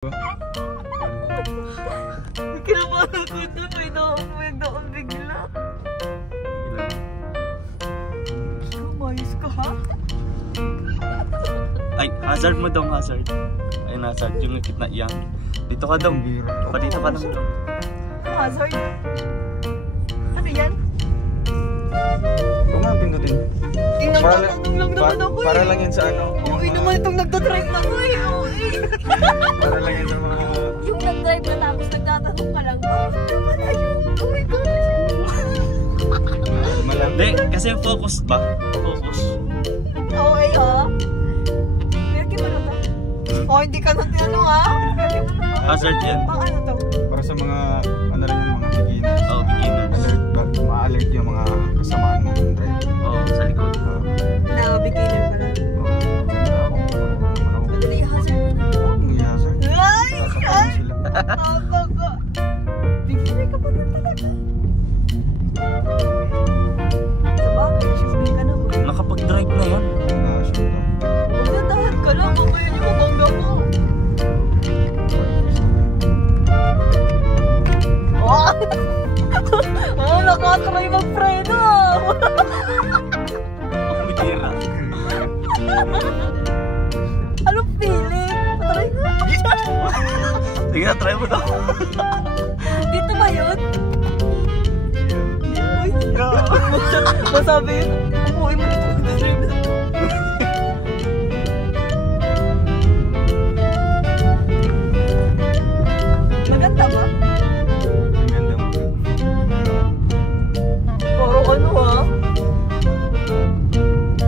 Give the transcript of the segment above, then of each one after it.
Kinabahan ko ito, may doon bigla. Umayos ka ha? Ay, hazard mo dong, hazard. Ayun, hazard, yung gitna yan. Dito ka dong. Dito ka lang dong. Hazard? Ano yan? Kung nga pindutin. Tinagtatanong lang naman ako eh. Para lang yan sa ano. Oo, naman itong nagdadrive na ako eh. Para lang yan sa mga... Yung nag-drive na tapos nagtatanong ka lang. Wala yun. Oh my gosh. Hindi, kasi focus ba? Focus. Okay ha? Merky mo na to? Oh, hindi ka na tinanong ha? Merky mo na to? Hazard yan. Pang ano to? Para sa mga... Ano lang yan, mga beginners. Oh, beginners. Alert ba? Ma-alert yung mga kasamaan mo ng drive. Oh, sa likod. Na beginner pala. Madali hazard na. Hazard. Ay! Ay! Sila. Tata ka. Beginner ka pa na talaga. Sa bagay, shooting ka na mo. Nakapag-drive na yan. Magdadahan ka lang, mamaya niyo mabangga mo. Oh, nakatry mag-preno. Bumira. Anong feeling? Patry nga. Sige na, try mo daw. Dito ba yun? Uy, masabi yun. Umuwi mo na ito. Mag-drive na ito. Maganda ba? Ang ganda mo. Parang ano ha?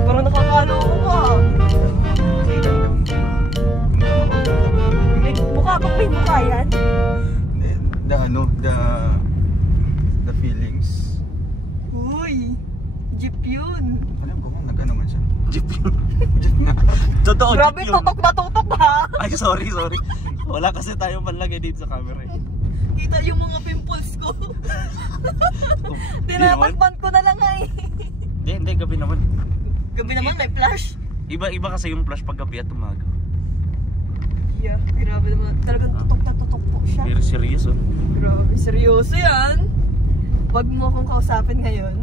Parang nakakaloko ka. Ang ganda mo. May mukha ba? May mukha yan? The feelings. Uy, jeep yun. Alam ko kung nag-ano man siya. Jeep yun. Jeep na. Totoo, Grabe, jeep yun. tutok na tutok ha? Ay, sorry. Wala kasi tayong panlagay dito sa camera eh. Kita yung mga pimples ko. Tinatakpan ko na lang nga eh. Hindi, gabi naman. Gabi naman may flash. Iba kasi yung flash pag gabi at umaga. Yeah, grabe naman. Talagang tutok na tutok po siya. Very serious oh. Grabe, seryoso yan. Wag mo akong kausapin ngayon.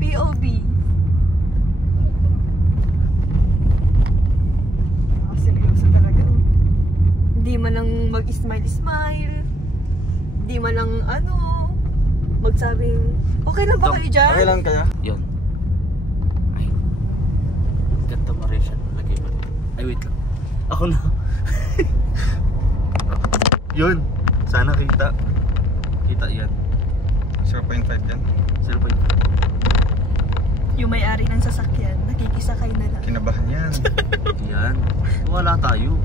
POV. Seryoso talaga. Hindi man lang mag-smile-smile. Hindi man lang magsabing, okay lang ba kayo dyan? Okay lang kaya? Yan. Ay. Ganda mo rin siya. Lagay mo. Ay, wait lang. Ako na. Yun. Sana kita. Kita yan. 0.5 yan. 0.5. Yung may-ari ng sasakyan, nakikisakay na lang. Kinabahan yan. Yan. Wala tayo.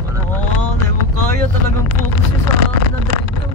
Wala tayo. Oo, dahil mo kaya talagang focus siya sa na-drive lang.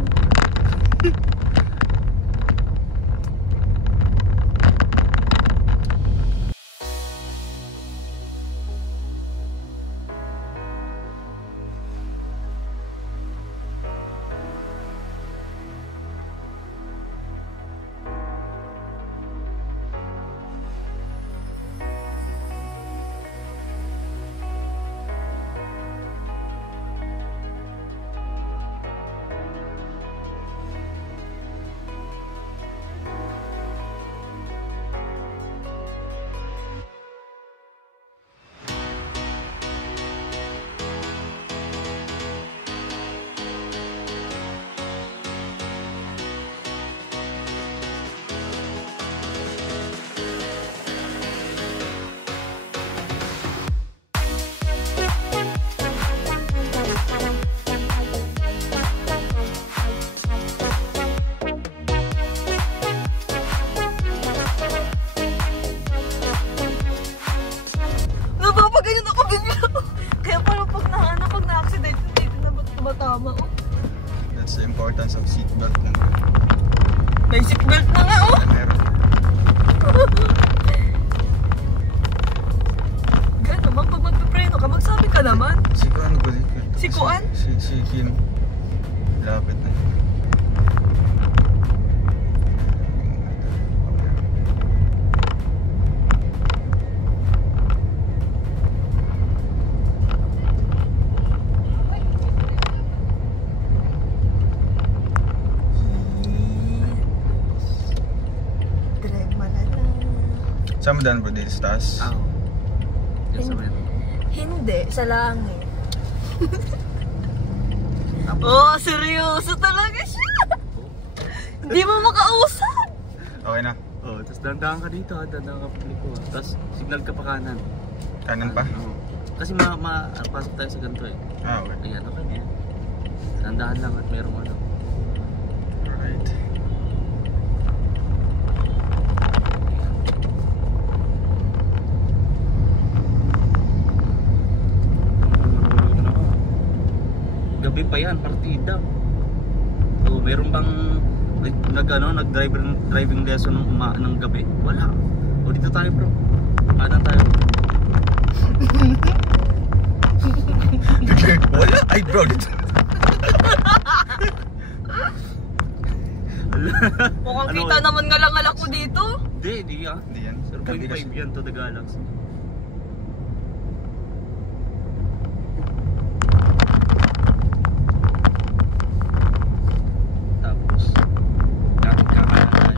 Napapaganyan ako bigla. Kaya parang pag na-accident, hindi na ba tumatama oh. That's the importance of seatbelt lang. May seatbelt na nga oh. Meron. Gano'n naman, pag magpipreno ka, magsabi ka naman. Si Kuan ba dito? Si Kuan? Si Kim. Lapit na. Saan mo daan bro? Dito sa taas? Oo. Yes, sa meron. Hindi, sa langit. Oh, seryoso talaga siya! Hindi mo makausap! Okay na. Oh, tapos dandahan ka dito ha, dandahan ka publiko ha. Tapos signal ka pa kanan. Kanan pa? Oo. Kasi pasok tayo sa ganito eh. Ah, okay. Ayan, okay na yan. Dandahan lang at merong ano. Alright. Gabi pa yan, partida. Oh, meron bang driving lesson ng gabi? Wala. O dito tayo bro. Kanan tayo. Wala! Ay bro, dito. Mukhang Ano, kita naman ngalang-ngalak ko dito. Hindi ah. Hindi yan. 0.5 yan to the galaxy. Tapos, kakanan tayo dyan.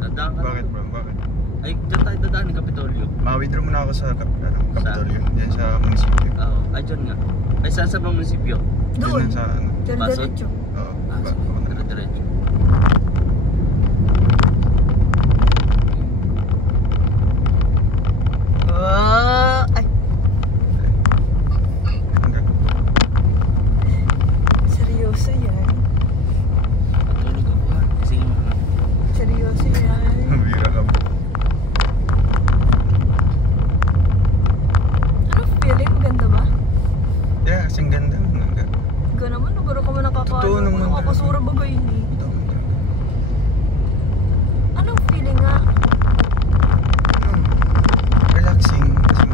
Dadaan ka. Bakit bro? Bakit? Ay, dyan tayo dadaan ng Kapitolyo. Ma-withdraw muna ako sa Kapitolyo. Diyan sa munisipyo. Oo, ay dyan nga. Ay, saan sa bang munisipyo? Doon. Diyan sa ano. Diretso. Oo. Ah, sige. Dire-diretso. Ay, seryoso yan. Patulog ako ha. Kasi yung Seryoso yan. Bira ka bro. Ano feeling? Maganda ba? Yeah, kasing ganda. Ikaw naman, nagkaroon ka mo Totoo naman. nakakasura bagay ni. Anong feeling nga? Relaxing. Kasi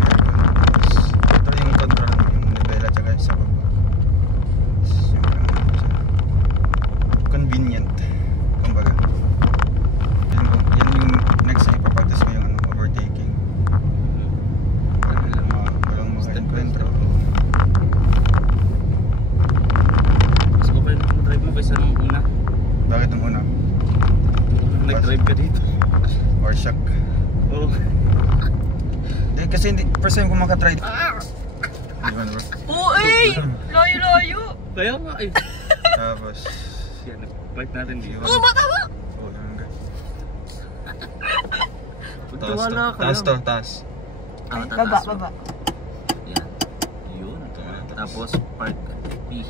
ito yung control mo, yung nivela tsaka sa baba. Convenient. Kumbaga. Yan yung next na ipapractice ko yung overtaking. Walang maka-encuentro. mas okay na drive mo kaysa nung una. Bakit ang una? Nag-drive ka dito. Or shock? Oo. Kasi hindi, first time ko makatry. Di ba bro? Uy! Layo-layo! Kaya nga eh. Tapos, Yan, nag-bike natin dito. Oo, tama! oh, yun nga. Pagtiwala ka Taas lang. to, taas. Ah, Baba, tataas mo. baba. Yan. Yun. Tapos park P.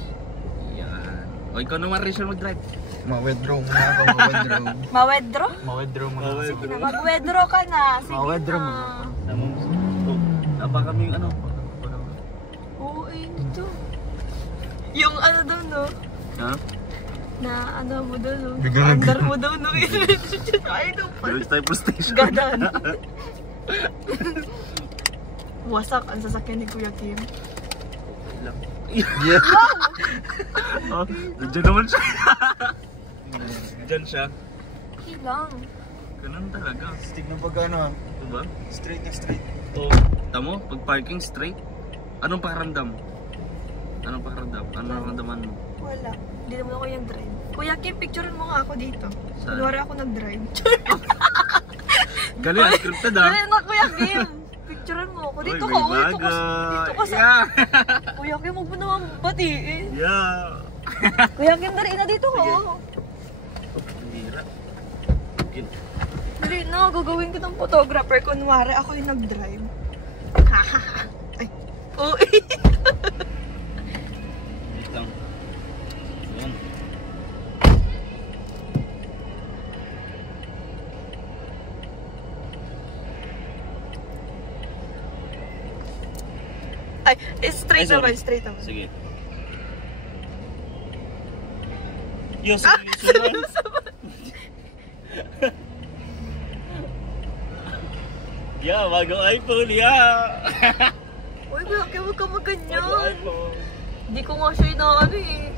Yan. O ikaw naman Rachel mag-drive. Ma-withdraw muna ako, ma-withdraw. Ma-withdraw? Ma-withdraw muna ako. Sige na, mag-withdraw ka na. Sige Ma-withdraw na. mo. Tama mo. Oh, napa kami yung ano. Oo, ito. Yung ano doon, no? Ha? Na ano mo doon, no? Biglang Under mo doon, no? Ay, no. Girls type of station. Gadan. Wasak ang sasakyan ni Kuya Kim. Okay lang. Yeah. Oh, nandiyan naman siya. Diyan siya. Okay lang. Ganun talaga. Tignan pag ano, Diba? straight na straight. Oh, tamo, pag parking straight, anong pakiramdam? Anong pakiramdam? Anong nararamdaman mo? Wala. Hindi naman ako yung drive. Kuya Kim, picturean mo nga ako dito. Saan? Kunwari ako nag-drive. Galing, scripted ah. Dali na, Kuya Kim. Picturean mo ako. Dito ka, Uy, may dito ka. Dito ka sa... Yeah. Kuya Kim, huwag mo naman batiin. Yeah. Kuya Kim, dali na dito ka. Hira. Dali na, gagawin ko ng photographer. Kunwari ako yung nag-drive. Ay. Oh, Wait lang. Yun. Ay, straight Ay, sorry. naman, straight naman. Sige. Yo, seryoso naman. Yeah, bagong iPhone, yeah! Uy, Kuya Kim, huwag ka Bagong maganyan. iPhone. Hindi ko nga siya na ano eh.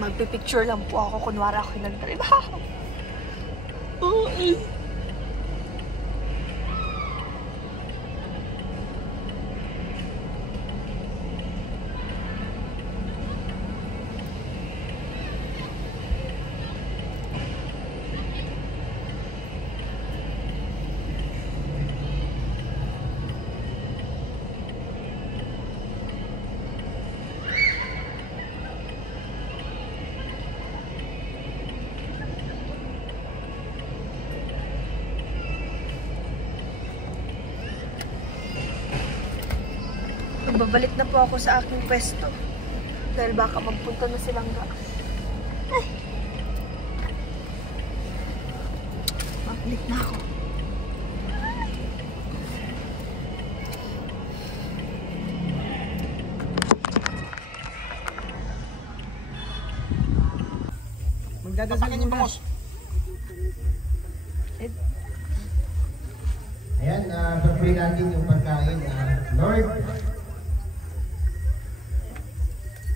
Magpipicture lang po ako. Kunwari ako yung nag-drive. Babalik na po ako sa aking pwesto. Dahil baka magpunta na silang Ay! Babalik na ako. Magdadasalin yung boss. Ayan, pag-pray natin yung pagkain. Lord,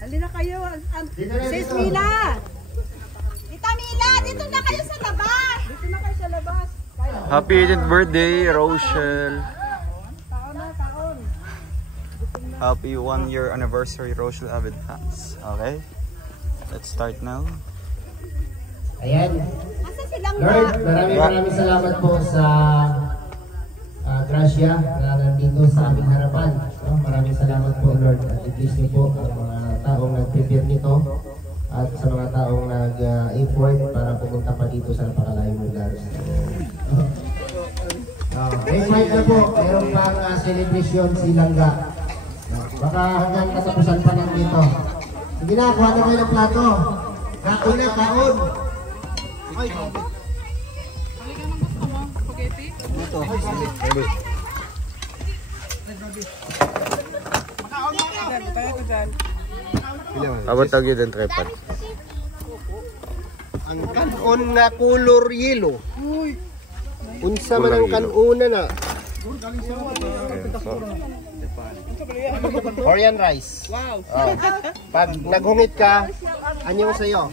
halina kayo, Sis Mila! Tita Mila, dito na kayo sa labas! Dito na kayo sa labas. Happy 8th birthday, Rochelle. Taon na, taon. Happy 1-year anniversary, Rochelle Avid fans. Okay, let's start now. ayan. Asa silang Lord, maraming salamat po sa grasya na nandito sa aming harapan. So, maraming salamat po, Lord. At i-please niyo po ang mga taong nag-prepare nito at sa mga taong nag-effort para pumunta pa dito sa napakalayong lugar. Next slide na po, mayroon pang celebration si Langga. Baka hanggang katapusan pa lang dito. Sige na, kuha na kayo ng plato. Kaon na, kaon! Ay, Abot tawag yun ang tripod. ang kanon nga color yellow. Unsa man ang kanuna na? Korean rice. Wow. Pag naghungit ka, anyong sayo?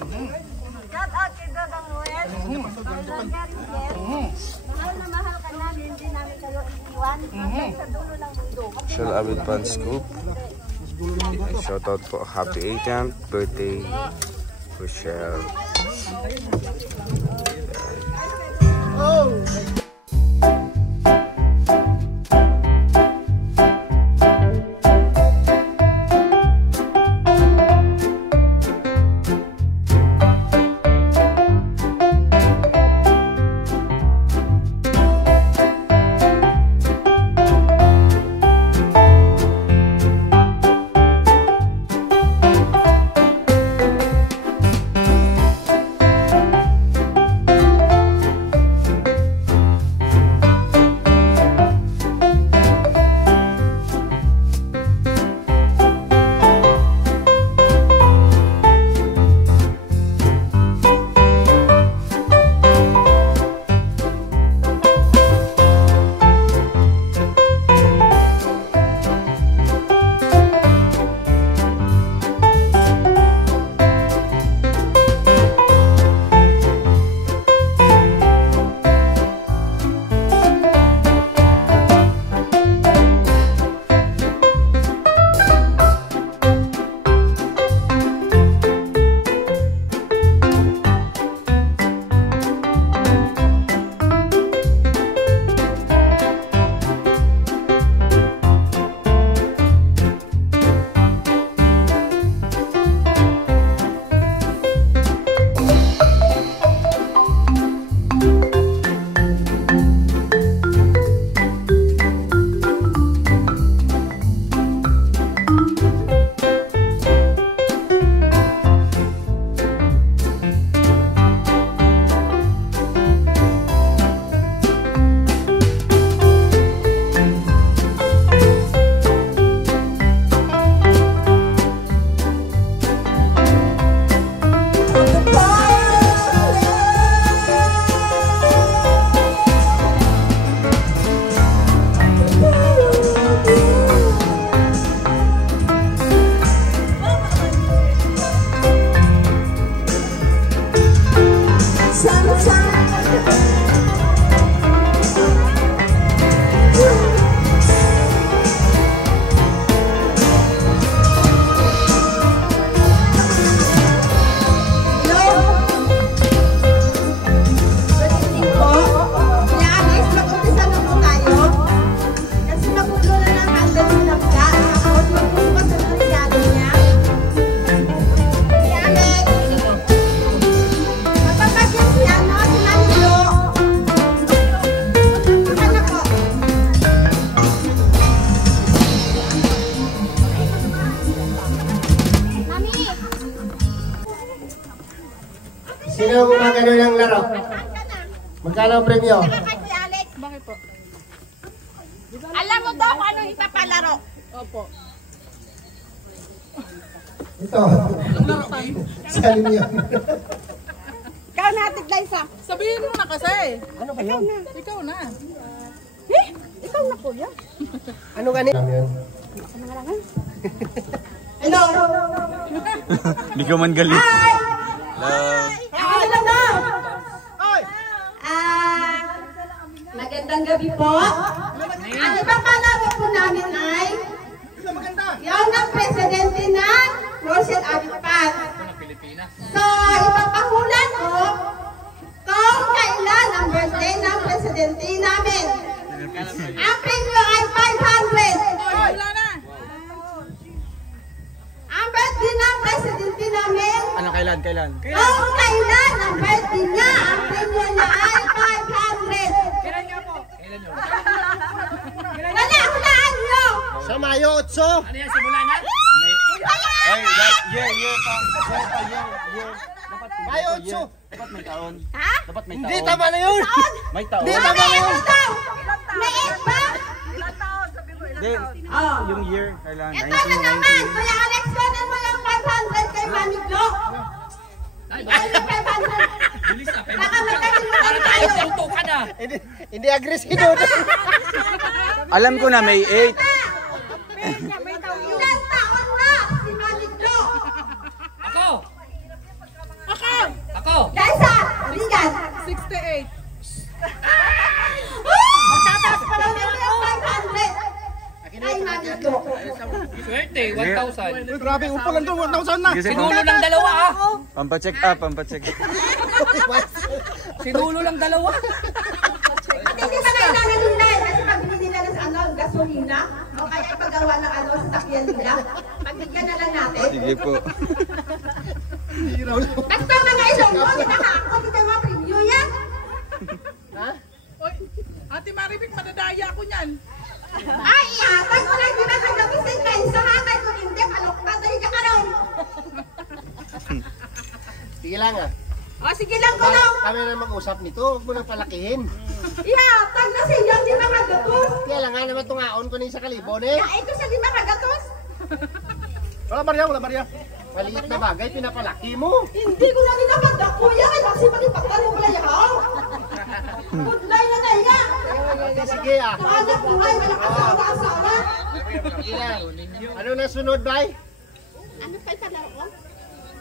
Shout out kay Dagang Noel. Mahal na mahal ka namin, hindi namin kayo iiwan. Hanggang sa dulo ng mundo. Rochelle Avid fans scoop. Shoutout po. Happy 8th birthday, Rochelle. Oh! Magkano ang premyo? Saka kay Kuya Alex. Bakit po? Alam mo daw kung ano ipapalaro. Opo. Ito. Salim niyo. Ikaw na, Tiglaysa. Sabihin mo na kasi. Ano ba yun? Ikaw na. Eh, ikaw na po yan. Ano ganito? Hello. Hindi ka man galit. Hi. Hello. Hello na. Magandang gabi po. Ang ipapalaro po namin ay yung ng presidente ng Rochelle Avid Pass. So, ipapahulan ko kung kailan ang birthday ng presidente namin. Ang premyo ay 500. Wala na. Ang birthday ng presidente namin, Ano kailan? kung kailan ang birthday niya, ang premyo niya ay 500. Wala, hulaan nyo! Sa Mayo 8. Ano yan, simula na? Ay, year pa. Year. Dapat Mayo year. 8. Dapat may taon. Ha? Dapat may taon. Hindi, tama na yun. May taon. Hindi, tama na yun. May 8 ba? Hindi. Oh. Yung year, kailan? Ito na naman, Kuya Alex, kunin mo yung 500 kay Mami Glo. Ay, 500. Bilis na, Baka magkalimutan tayo. Auto ka na. Hindi agresibo. Alam ko na may 8. Ilan taon na si Mami Glo? Ako! Kaisa, bigan. 68. Magtataas pa lang yung 500. Kay Mami Glo. Swerte, 1,000. Grabe, upulan to. 1,000 na. Sinulo lang dalawa ah. Pampacheck up. Sinulo lang dalawa. At hindi ba kayo nananunay? Kasi pabili nila ng gasolina o kaya ipagawa ng sasakyan nila. Pagbigyan na lang natin. Sige po. Basta mga ilonggo, nakakaako dito mga preview yan. Oy, Ate Maribik, madadaya ako niyan. Ay, ihatag ko lang, di ba kagabisin kayo? Sa hatay ko hindi, palokta tayo ka karoon. Sige lang ah. O, sige lang ko lang. Kami na mag-usap nito. Huwag mo nang palakihin. Ihatag na sa iyo, di ba kagatos? Kaya lang nga naman tungaon ko ni sa kalibon eh. Kain ko sa lima kagatos. Wala Maria. Maliit na bagay, pinapalaki mo. Hindi ko na nilapagda, kuya. Kaya kasi malipagdan yung palayaw. Budlay na na iya. Sige ah. Kahanap buhay, malakas ang asawa. Sige lang. Ano na sunod, bay? Ano pa palaro ko?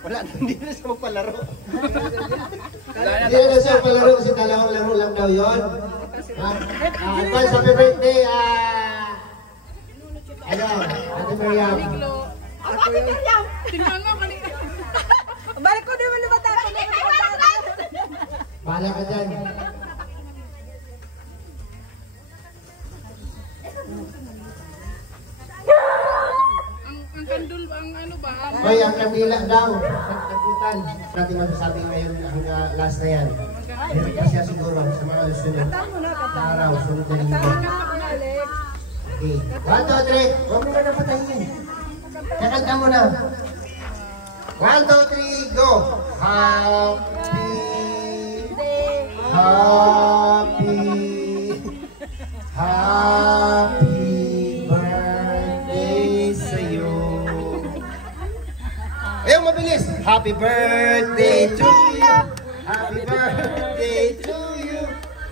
Wala, hindi na siya magpalaro. Hindi na siya magpalaro kasi dalawang laro lang daw yun. Advance happy birthday, Ate Mariam. Ako, Ate Miriam. Tingnan nga kanina. Balik ko naman lumatan. Bahala ka dyan. Ang kandul, ang ano ba? Hoy, ang kandila daw. Nagkutan. Natin masasabi ngayon hanggang last na yan. Meron pa siya siguro sa mga sunod. Na araw, sunod na linggo. Okay. 1, 2, 3. Huwag mo na napatayin. Kakanta mo na. 1, 2, 3, go! Happy birthday sa'yo. Ayaw, mabilis! Happy birthday to you! Happy birthday to you!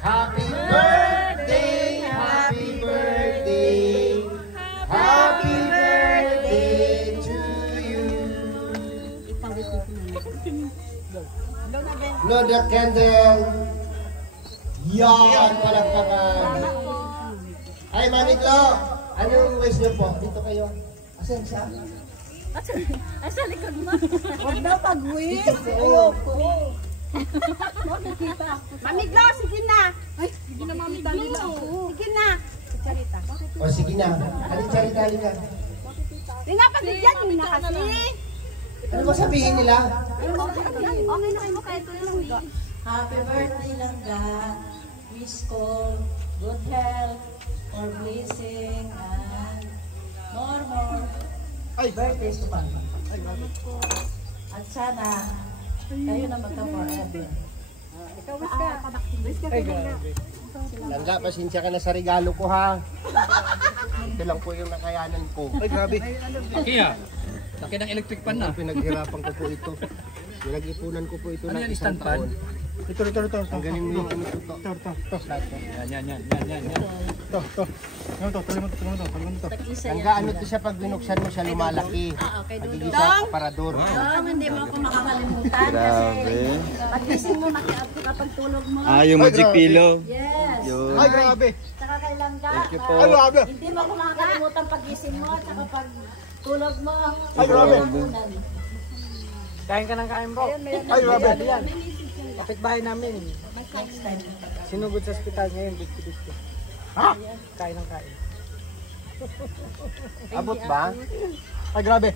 Happy birthday! Happy birthday! Happy birthday to you! Blow the candle! Yan! Palakpakan! Ay, Mami Glo! Anong wish niyo po? Dito kayo. Asan siya? Asa likod mo? Huwag daw pag-wish. Ayoko. Mami Glo, sige na. Ay, hindi na Mami Dalila. Sige na. Charita. O sige na. Alin Charita, alin ka? Pinapabigyan mo na kasi. Ano ba sabihin nila? Okay na kayo kahit ko lang. Happy birthday Langga. Wish ko good health, more blessing, and more birthdays to come. At sana kayo na magka-forever. Langga, pasensya ka na sa regalo ko ha. Ito lang po yung nakayanan ko. Ay, grabe. Laki ah. Laki ng electric pan na. Pinaghirapan ko po ito. Pinag-ipunan ko po ito Ano ng yan, isang stand pan? taon. Ito. Ang galing mo yung ano ito. Yan. Langga, ano ito siya pag binuksan mo siya lumalaki. Magiging siya aparador. Hindi mo ako makakalimutan Grabe. pagising mo makiap ko kapag tulog mo. Ah, yung magic pillow. Yes. Yun. Ay, grabe. Tsaka kay Langga. Thank you po. Ay, grabe. Hindi mo ako makakalimutan pagising mo at saka pag tulog mo. Ay, grabe. Kain ka ng kain bro. Ay, grabe. Kapitbahay namin. Sinugod sa ospital ngayon, biski-biski. Ha? Kain ng kain. Abot ba? Ay, grabe.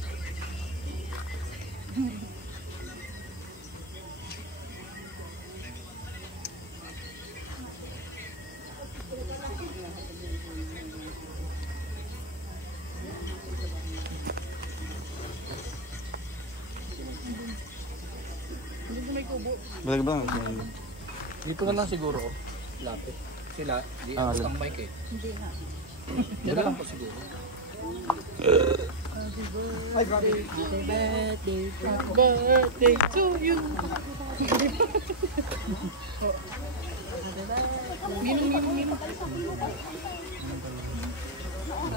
Balik ba? Dito na lang siguro. Lapit. Sila, di Ah, ang mic eh. Hindi na. Dito lang po siguro. Ay, grabe. Birthday to you.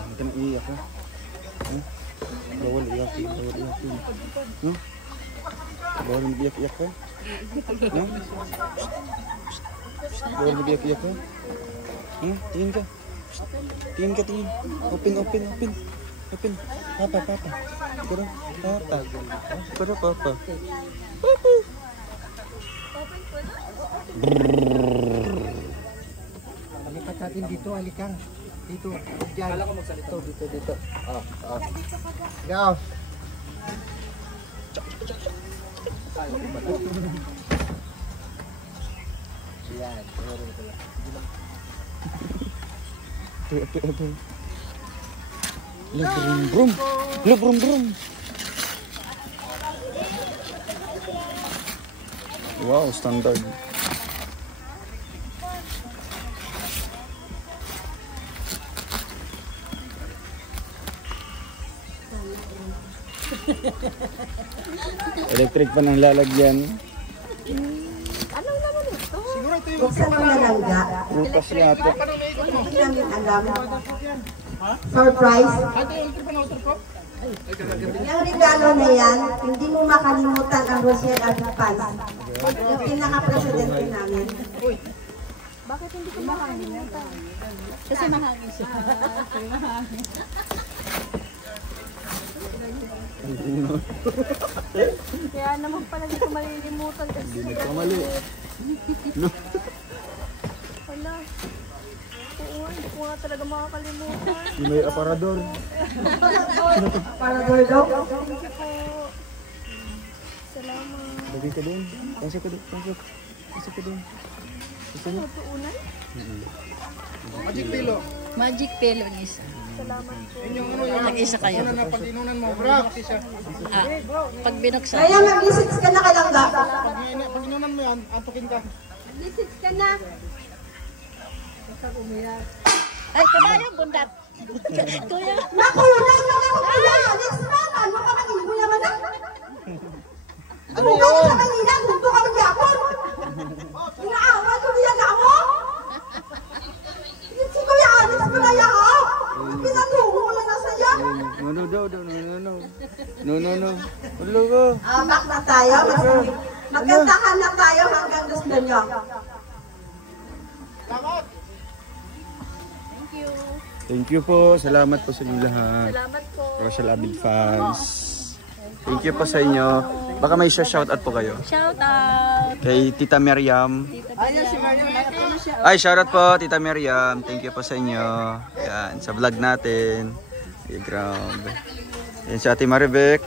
Ito na iiyak ha? Bawal iyak-iyak. No? Bawal mag-iyak-iyak ka? No? Bawal mag-iyak-iyak ka? Tingin ka. Tingin. Open. Papa. Ikaw na, Papa. Palipat natin dito, halika. Dito, dyan. Kala ko magsalita. Dito. Go. Yan, meron ko lang. Brum. Wow, standard. Electric pa ng lalagyan. Buksan mo na Langga. Bukas yata. Hindi namin alam. Surprise. Yung regalo na yan, hindi mo makalimutan ang Rosel Adipaz. Yung pinaka-presidente namin. Bakit hindi ko makalimutan? Kasi mahangin siya. Kaya naman pala hindi ko malilimutan kasi. Hindi nagkamali. Wala. Oo, hindi ko nga talaga makakalimutan. Yung may aparador. Aparador daw. Thank you po. Salamat. Lagay ka doon. Pasok ka doon. Tuunan? Magic pillow. Magic pillow ng isa. Salamat po. Nag-isa kayo. Pag-inunan mo, bro. Pag binuksan. Kaya mag-isits ka na kay Langga. Pag-inunan mo yan, antukin ka. Mag-isits ka na. Ay, kumain yung bundat. Kuya. Nakulay na ako kuya. Alex na. Ano ka man? Kuya man na. Ano yun? Sa kanina, gusto ka magyapon. Inaawal ko niya na ako. Si Kuya Alex mo na yan. Pinatungo ko lang na sa'yo. No. Ulo ko. Back na tayo. Magkantahan na tayo hanggang gusto nyo. Thank you po. Salamat po sa inyo lahat. Salamat po. Rochelle Abid fans. Thank you po sa inyo. Baka may shoutout po kayo. Shout out. Kay Tita Miriam. Ay, shoutout po Tita Miriam. Thank you po sa inyo. Yan, sa vlog natin. Ay, grabe. Yan si Ate Maribek.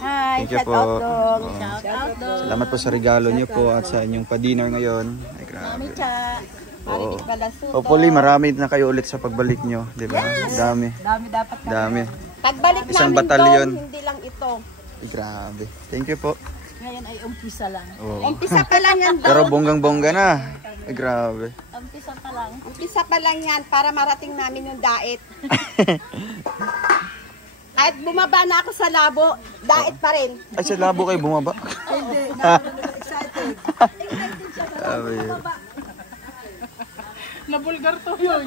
Hi, Thank you po. Oo. shout out dog. Salamat po sa regalo niyo po at sa inyong pa-dinner ngayon. Ay, grabe. Cha. Oo. Hopefully, marami na kayo ulit sa pagbalik nyo. Di ba? Dami. Dami dapat Dami. Pagbalik Isang namin batalyon. doon, hindi lang ito. Ay, grabe. Thank you po. Ngayon ay umpisa lang. Oo. Umpisa pa lang yan Pero daw. bonggang-bongga na. Ay, grabe. Umpisa pa lang. Umpisa pa lang yan para marating namin yung daet. Kahit bumaba na ako sa labo, daet pa rin. Ay, sa labo kayo bumaba. Hindi, excited. Grabe yun. Nabulgar to yun.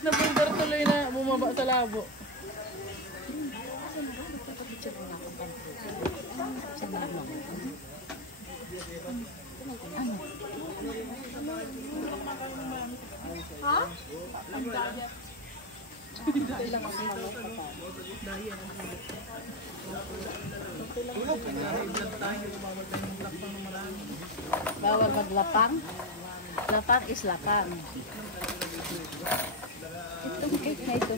Nabulgar tuloy na bumaba sa labo. Bawal maglapang. Lapang is lapang. Itong cake na ito.